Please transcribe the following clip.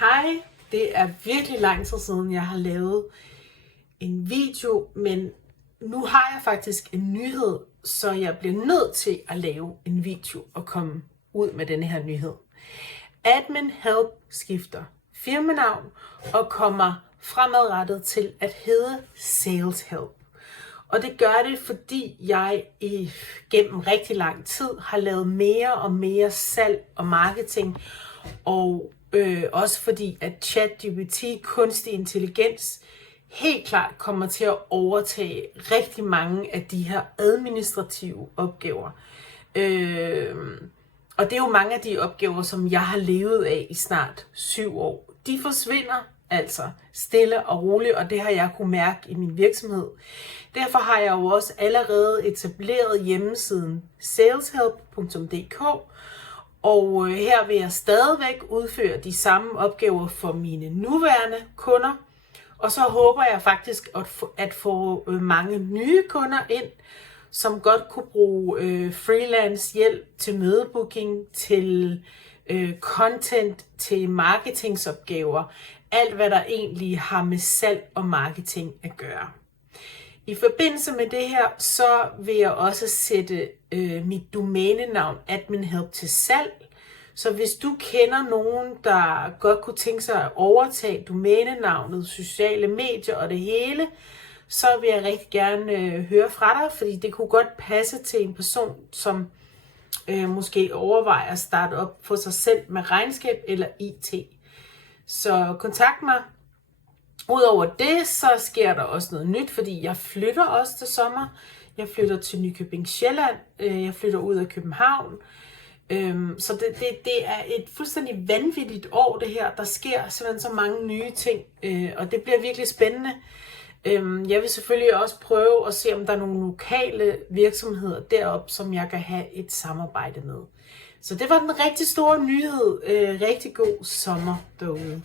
Hej, det er virkelig lang tid siden, jeg har lavet en video, men nu har jeg faktisk en nyhed, så jeg bliver nødt til at lave en video og komme ud med denne her nyhed. Admin Help skifter firmanavn og kommer fremadrettet til at hedde Sales Help. Og det gør det, fordi jeg gennem rigtig lang tid har lavet mere og mere salg og marketing, og også fordi at ChatGPT, kunstig intelligens, helt klart kommer til at overtage rigtig mange af de her administrative opgaver. Og det er jo mange af de opgaver, som jeg har levet af i snart 7 år. De forsvinder altså stille og roligt, og det har jeg kunne mærke i min virksomhed. Derfor har jeg jo også allerede etableret hjemmesiden saleshelp.dk, og her vil jeg stadigvæk udføre de samme opgaver for mine nuværende kunder. Og så håber jeg faktisk at få mange nye kunder ind, som godt kunne bruge freelance hjælp til mødebooking, til content, til marketingsopgaver. Alt hvad der egentlig har med salg og marketing at gøre. I forbindelse med det her, så vil jeg også sætte mit domænenavn Admin Help til salg. Så hvis du kender nogen, der godt kunne tænke sig at overtage domænenavnet, sociale medier og det hele, så vil jeg rigtig gerne høre fra dig, fordi det kunne godt passe til en person, som måske overvejer at starte op for sig selv med regnskab eller IT. Så kontakt mig. Udover det, så sker der også noget nyt, fordi jeg flytter også til sommer. Jeg flytter til Nykøbing Sjælland. Jeg flytter ud af København. Så det er et fuldstændig vanvittigt år, det her. Der sker simpelthen så mange nye ting, og det bliver virkelig spændende. Jeg vil selvfølgelig også prøve at se, om der er nogle lokale virksomheder deroppe, som jeg kan have et samarbejde med. Så det var den rigtig store nyhed. Rigtig god sommer derude.